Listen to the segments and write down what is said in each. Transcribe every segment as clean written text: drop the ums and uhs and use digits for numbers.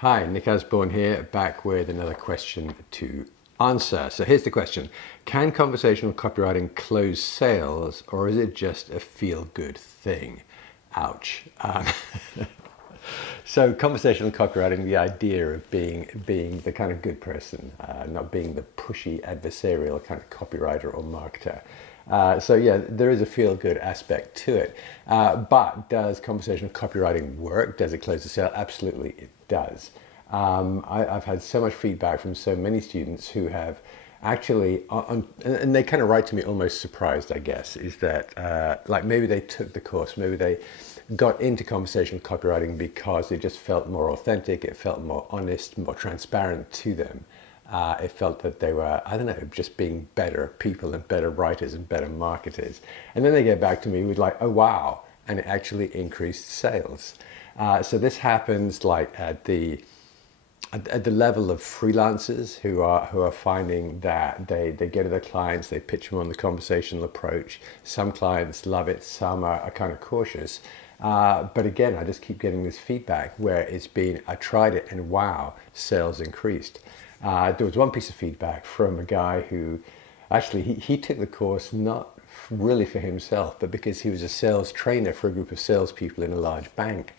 Hi, Nick Osborne here, back with another question to answer. So here's the question. Can conversational copywriting close sales, or is it just a feel-good thing? Ouch. So conversational copywriting, the idea of being the kind of good person, not being the pushy adversarial kind of copywriter or marketer. So yeah, there is a feel-good aspect to it. But does conversational copywriting work? Does it close the sale? Absolutely, it does. I've had so much feedback from so many students who have actually, and they kind of write to me almost surprised, I guess, is that like maybe they took the course, maybe they got into conversational copywriting because it just felt more authentic, it felt more honest, more transparent to them. It felt that they were, I don't know, just being better people and better writers and better marketers. And then they get back to me with like, oh wow, and it actually increased sales. So this happens like at the level of freelancers who are finding that they get to their clients, they pitch them on the conversational approach. Some clients love it, some are kind of cautious. But again, I just keep getting this feedback where it's been, I tried it and wow, sales increased. There was one piece of feedback from a guy who actually, he took the course not really for himself, but because he was a sales trainer for a group of salespeople in a large bank.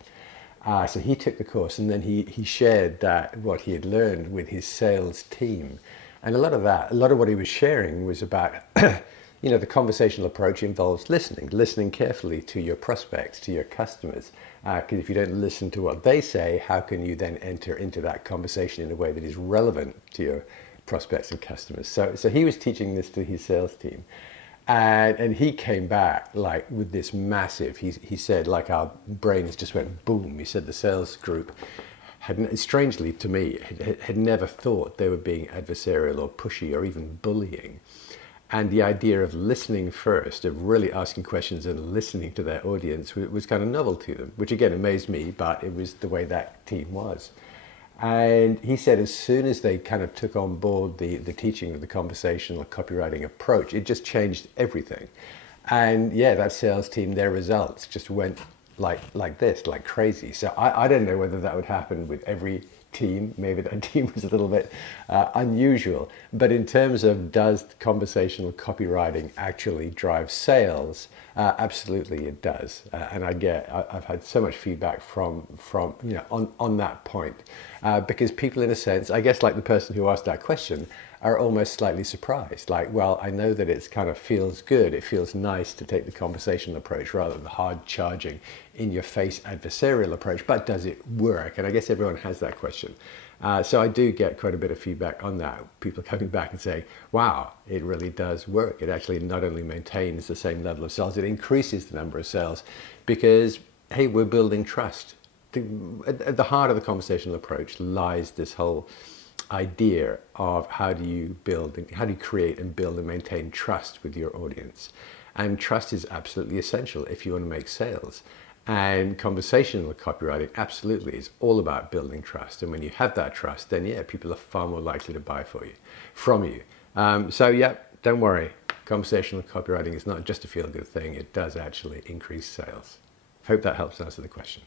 So he took the course and then he shared that what he had learned with his sales team. And a lot of what he was sharing was about, the conversational approach involves listening carefully to your prospects, to your customers. Because if you don't listen to what they say, how can you then enter into that conversation in a way that is relevant to your prospects and customers? So he was teaching this to his sales team. And he came back like with this massive, he said like our brains just went boom. He said the sales group had, strangely to me, had never thought they were being adversarial or pushy or even bullying. And the idea of listening first, of really asking questions and listening to their audience was kind of novel to them, which again amazed me, but it was the way that team was. And he said as soon as they kind of took on board the teaching of the conversational copywriting approach, it just changed everything. And yeah, that sales team, their results just went like this, like crazy. So I don't know whether that would happen with every team. Maybe that team was a little bit unusual. But in terms of does conversational copywriting actually drive sales, absolutely it does. And I've had so much feedback from on that point. Because people, in a sense, I guess like the person who asked that question, are almost slightly surprised. Like, well, I know that it's kind of feels good. It feels nice to take the conversational approach rather than the hard charging in your face adversarial approach, but does it work? And I guess everyone has that question. So I do get quite a bit of feedback on that. People coming back and saying, wow, it really does work. It actually not only maintains the same level of sales, it increases the number of sales because, hey, we're building trust. At the heart of the conversational approach lies this whole idea of how do you create and build and maintain trust with your audience. And trust is absolutely essential if you want to make sales. And conversational copywriting absolutely is all about building trust. And when you have that trust, then yeah, people are far more likely to buy from you. So yeah, don't worry. Conversational copywriting is not just a feel-good thing. It does actually increase sales. Hope that helps answer the question.